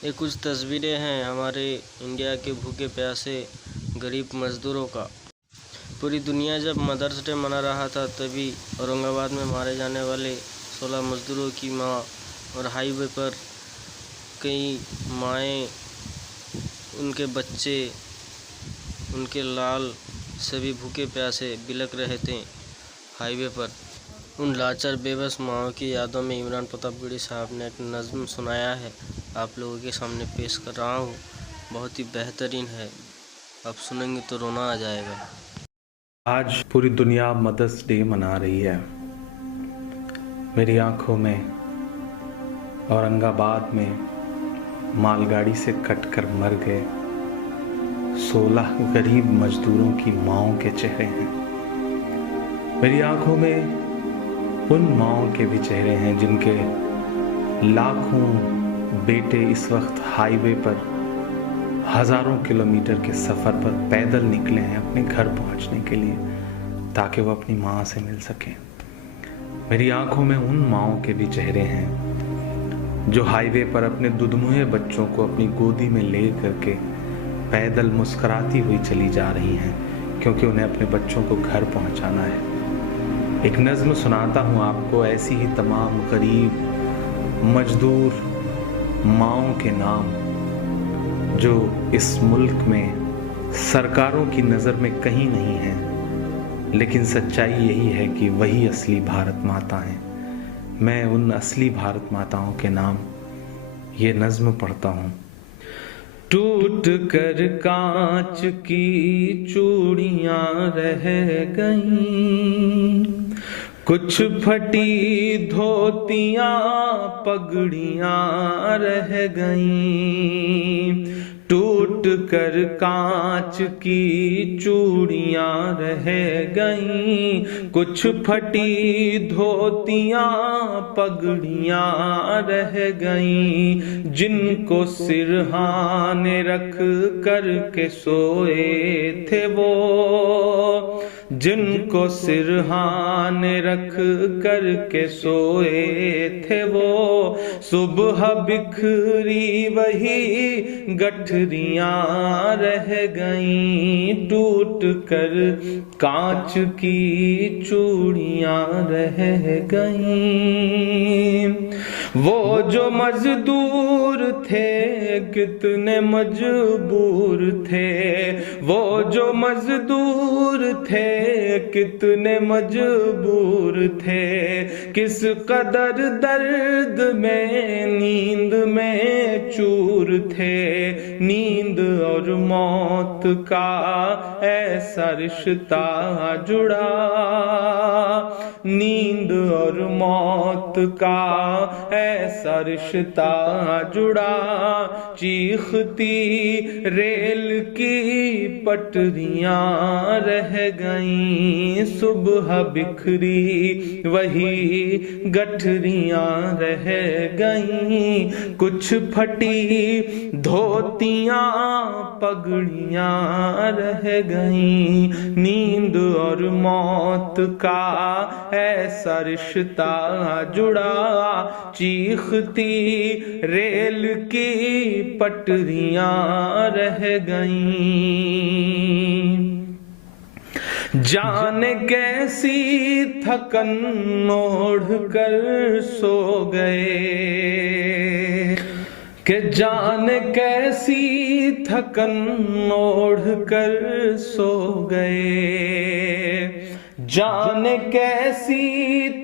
ये कुछ तस्वीरें हैं हमारे इंडिया के भूखे प्यासे गरीब मज़दूरों का। पूरी दुनिया जब मदर्स डे मना रहा था तभी औरंगाबाद में मारे जाने वाले 16 मज़दूरों की मां और हाईवे पर कई माएँ, उनके बच्चे, उनके लाल सभी भूखे प्यासे बिलख रहे थे हाईवे पर। उन लाचार बेबस माँओं की यादों में इमरान प्रतापगढ़ी साहब ने एक नज़्म सुनाया है, आप लोगों के सामने पेश कर रहा हूँ। बहुत ही बेहतरीन है, आप सुनेंगे तो रोना आ जाएगा। आज पूरी दुनिया मदर्स डे मना रही है। मेरी आंखों में औरंगाबाद में मालगाड़ी से कटकर मर गए 16 गरीब मजदूरों की माँओं के चेहरे हैं। मेरी आंखों में उन माँओं के भी चेहरे हैं जिनके लाखों बेटे इस वक्त हाईवे पर हज़ारों किलोमीटर के सफ़र पर पैदल निकले हैं अपने घर पहुंचने के लिए, ताकि वो अपनी माँ से मिल सकें। मेरी आंखों में उन माँओं के भी चेहरे हैं जो हाईवे पर अपने दुधमुहे बच्चों को अपनी गोदी में ले करके पैदल मुस्कुराती हुई चली जा रही हैं, क्योंकि उन्हें अपने बच्चों को घर पहुंचाना है। एक नज़्म सुनाता हूँ आपको ऐसी ही तमाम गरीब मजदूर माँओं के नाम, जो इस मुल्क में सरकारों की नज़र में कहीं नहीं है, लेकिन सच्चाई यही है कि वही असली भारत माता हैं। मैं उन असली भारत माताओं के नाम ये नज़्म पढ़ता हूँ। टूट कर कांच की चूड़ियाँ रह गईं, कुछ फटी धोतियाँ पगड़ियाँ रह गईं। टूट कर कांच की चूड़ियाँ रह गईं, कुछ फटी धोतियाँ पगड़ियाँ रह गईं। जिनको सिरहाने रख कर के सोए थे वो, जिनको सिरहाने रख कर के सोए थे वो, सुबह बिखरी वही गठरियाँ रह गईं। टूट कर कांच की चूड़ियाँ रह गईं। वो जो मजदूर थे कितने मजबूर थे, वो जो मजदूर थे कितने मजबूर थे। किस कदर दर्द में नींद में चूर थे। नींद और मौत का ऐसा रिश्ता जुड़ा, नींद और मौत का ऐसा रिश्ता जुड़ा। चीखती रेल की पटरियाँ रह गईं, सुबह बिखरी वही गठरियाँ रह गईं। कुछ फटी धोतियाँ पगड़ियाँ रह गईं। नींद और मौत का ऐसा रिश्ता जुड़ा। चीखती रेल की पटरियाँ रह गईं। जाने कैसी थकन ओढ़ कर सो गए, कि जाने कैसी थकन ओढ़ कर सो गए। जाने कैसी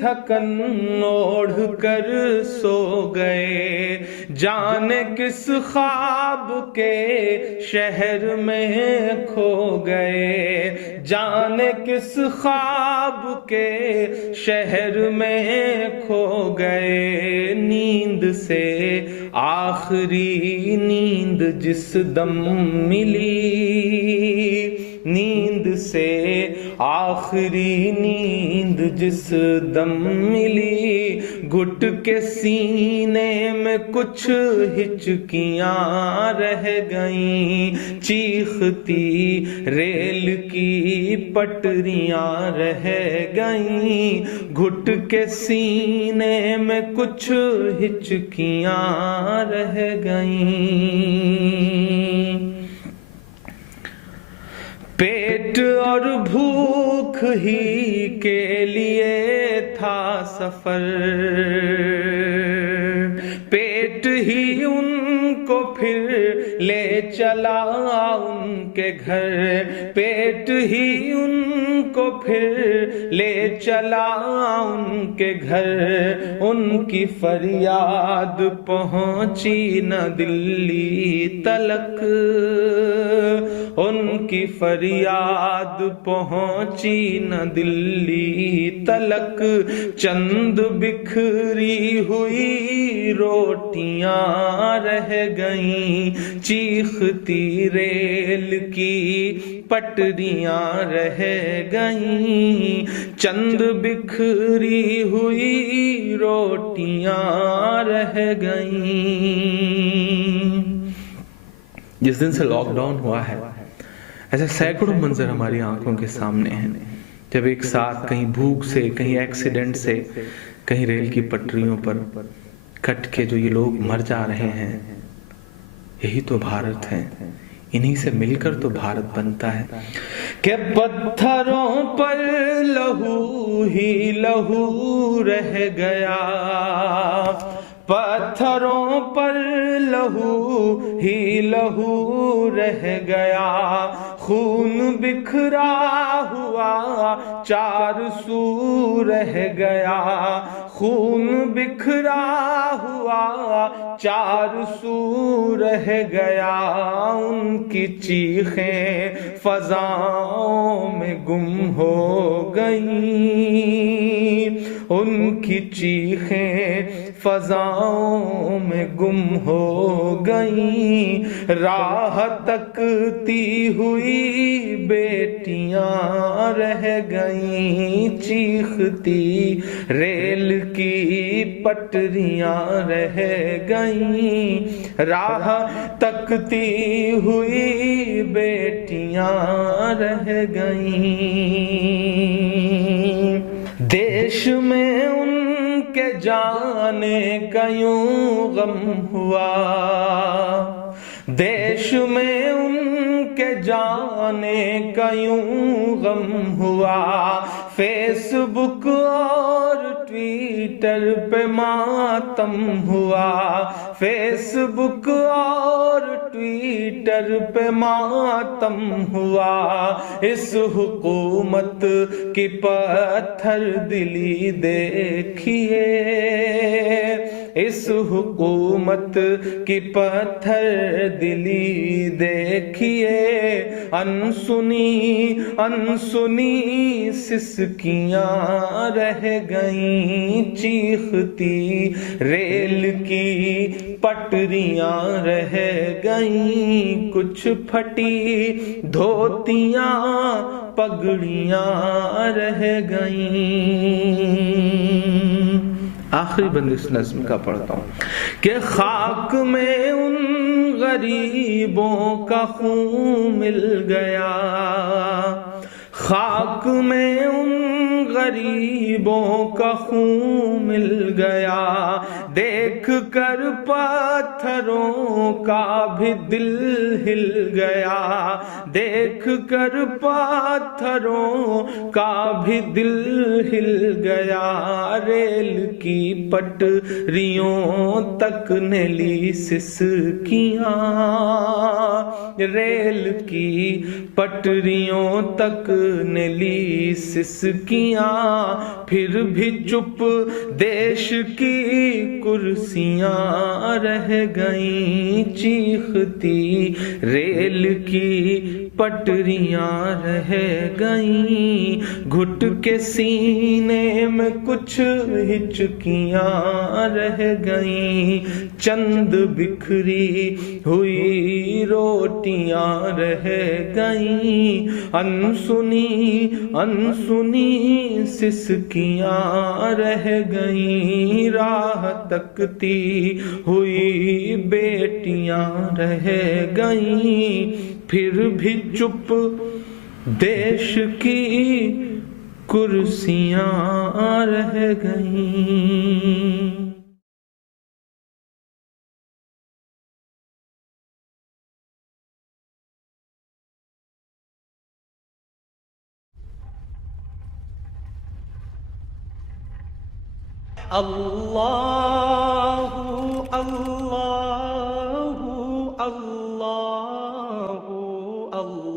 थकन ओढ़ कर सो गए। जाने किस ख्वाब के शहर में खो गए। जाने किस ख्वाब के शहर में खो गए। नींद से आखिरी नींद जिस दम मिली, नींद से आखिरी नींद जिस दम मिली, घुट के सीने में कुछ हिचकियां रह गईं, चीखती रेल की पटरियां रह गईं, घुट के सीने में कुछ हिचकियां रह गईं। पेट और भूख ही के लिए था सफर, पेट ही उनको फिर ले चला उनके घर, पेट ही उनको फिर ले चला उनके घर। उनकी फरियाद पहुंची न दिल्ली तलक, उनकी फरियाद पहुंची न दिल्ली तलक, चंद बिखरी हुई रोटियां रह गईं, चीखती रेल की पटरियां रह गईं, चंद बिखरी हुई रोटियां रह गईं। जिस दिन से लॉकडाउन हुआ है, ऐसे सैकड़ों मंजर हमारी आंखों के सामने हैं, जब एक साथ कहीं भूख से, कहीं एक्सीडेंट से, कहीं रेल की पटरियों पर कट के जो ये लोग मर जा रहे हैं। यही तो भारत है, इन्हीं से मिलकर तो भारत बनता है। कि पत्थरों पर लहू ही लहू रह गया, पत्थरों पर लहू ही लहू रह गया, खून बिखरा हुआ चार सू रह गया, खून बिखरा हुआ चार सू रह गया। उनकी चीखें फजाओं में गुम हो गई, उनकी चीखें फजाओं में गुम हो गई। राह तकती हुई बेटियां रह गईं, चीखती रेल की पटरियां रह गईं। राह तकती हुई बेटियां रह गईं। देश में उनके जाने का यूं गम हुआ, देश में उनके जाने का यूं गम हुआ। फेसबुक और ट्विटर पे मातम हुआ, फेसबुक और ट्विटर पे मातम हुआ। इस हुकूमत की पत्थर दिली देखिए, इस हुकूमत की पत्थर दिली देखिए। अनसुनी अनसुनी सिसकियां रह गईं, चीखती रेल की पटरियां रह गईं। कुछ फटी धोतियां पगड़ियां रह गईं। आखिरी बंद इस नज्म का पढ़ता हूँ कि खाक में उन गरीबों का खून मिल गया, खाक में उन गरीबों का खून मिल गया। देख कर पत्थरों का भी दिल हिल गया, देख कर पत्थरों का भी दिल हिल गया। रेल की पटरियों तक ने ली सिसकियां, रेल की पटरियों तक ने ली सिसकियां। फिर भी चुप देश की कुर्सियां रह गईं, चीखती रेल की पटरियां रह गईं। घुट के सीने में कुछ हिचकियां रह गईं, चंद बिखरी हुई रोटियां रह गईं, अनसुनी अनसुनी सिसकियां रह गईं, राह तकती हुई बेटियां रह गईं, फिर भी चुप देश की कुर्सियां रह गईं। अल्लाहु अल्लाहु अल्लाहु अल्लाह।